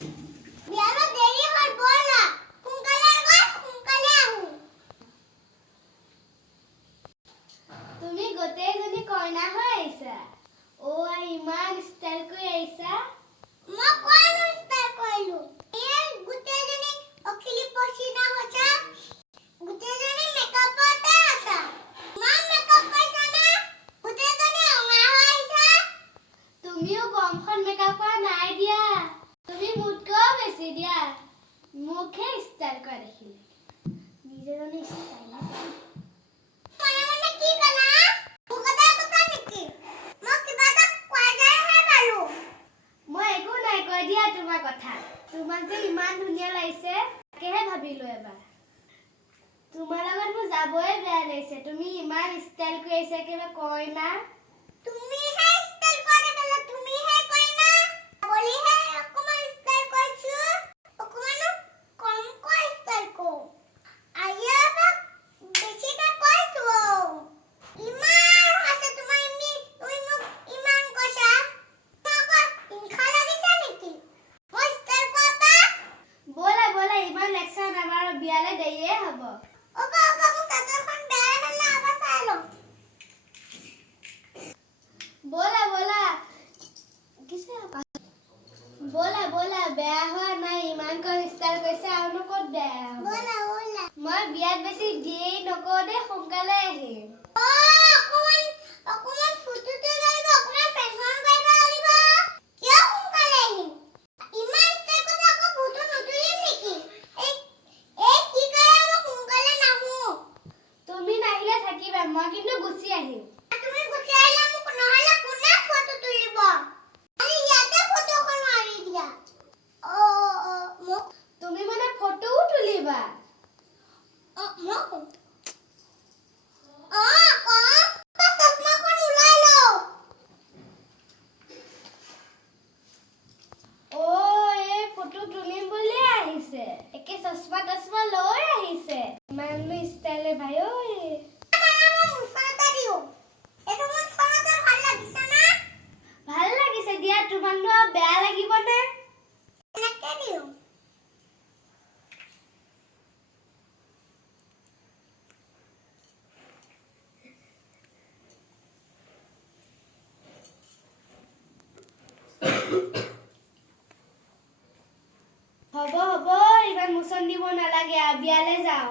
বিয়ালৈ দেৰি হয় ব'লা সোনকালে গৈ সোনকালে আহো তুমি গোটেইজনী কইনা হৈ আহিছা ও ইমান ষ্টাইল কৰি আহিছা মই কোৱানো ষ্টাইল কৰিলো এই গোটেইজনী অখিলি পছিনা হৈছা গোটেইজনী মেকআপতে আছা মই মেকআপ কৰিছা না গোটেইজনী অঙা হৈ আহিছা তুমিও কমখন মেকআপ কৰা নাই দিয়া তুমি মুতকৈ বেছি দিয়া মুখে ষ্টাইল কৰা দেখিলে নিজেজনী ষ্টাইল তোমাক যে ইমান ধুনীয়া লাগিছে তাকেহে ভাবিলো এবাৰ তোমাৰ লগত মোৰ যাবই বেয়া লাগিছে তুমি ইমান ষ্টাইল কৰি আহিছা কিবা কইনা তুমি হে ষ্টাইল কৰে গলা তুমি হে কইনা বলি হে অকমান ষ্টাইল কৰিছো অকমান কম কৈ ষ্টাইল কো আয়া বা বেছি কা কৈছো ইমান আছে তোমাৰ তুমি মোক ইমান কৈছা তোমাক ইনখা লাগিছে নেকি बोला बोला इमान लेक्चर हमारा बियाले देइए हबो ओबा ओबा मु साजरखन बेया हला आबा सालो बोला बोला किसे बोला बोला बेया हो ना इमान को स्टाइल कैसे आउनो को दे बोला बोला মই বিয়াত বেছি দেই নকো দে সোনকালে আহি ओ অকমান ফুটুতে লাগিব অকমান ফেশন কৰিব লাগিব কিয় সোনকালে আহি ইমান ষ্টাইল কৰি আকৌ ফুটু নতুলি নেকি এই কি কৰে মই সোনকালে নাহো তুমি নাহিলে থাকিবা মই কিন্তু গুচি আহিম তুমি গুচি আহিলে মোক নহলে কোনে ফটো তুলিব আমি ইয়াতে ফটোখন মাৰি দিয়া মোক তুমি মানে ফটোও তুলিবা মোক একে চশমা তশমা লৈ আহিছে ইমান ষ্টাইলে ভাই ঐ ভাল লাগিছে দিয়া তোমাক ন বেয়া লাগিব নে এনেকে দিও হব হব ইমান মুছন দিব নালাগে বিয়ালে যাও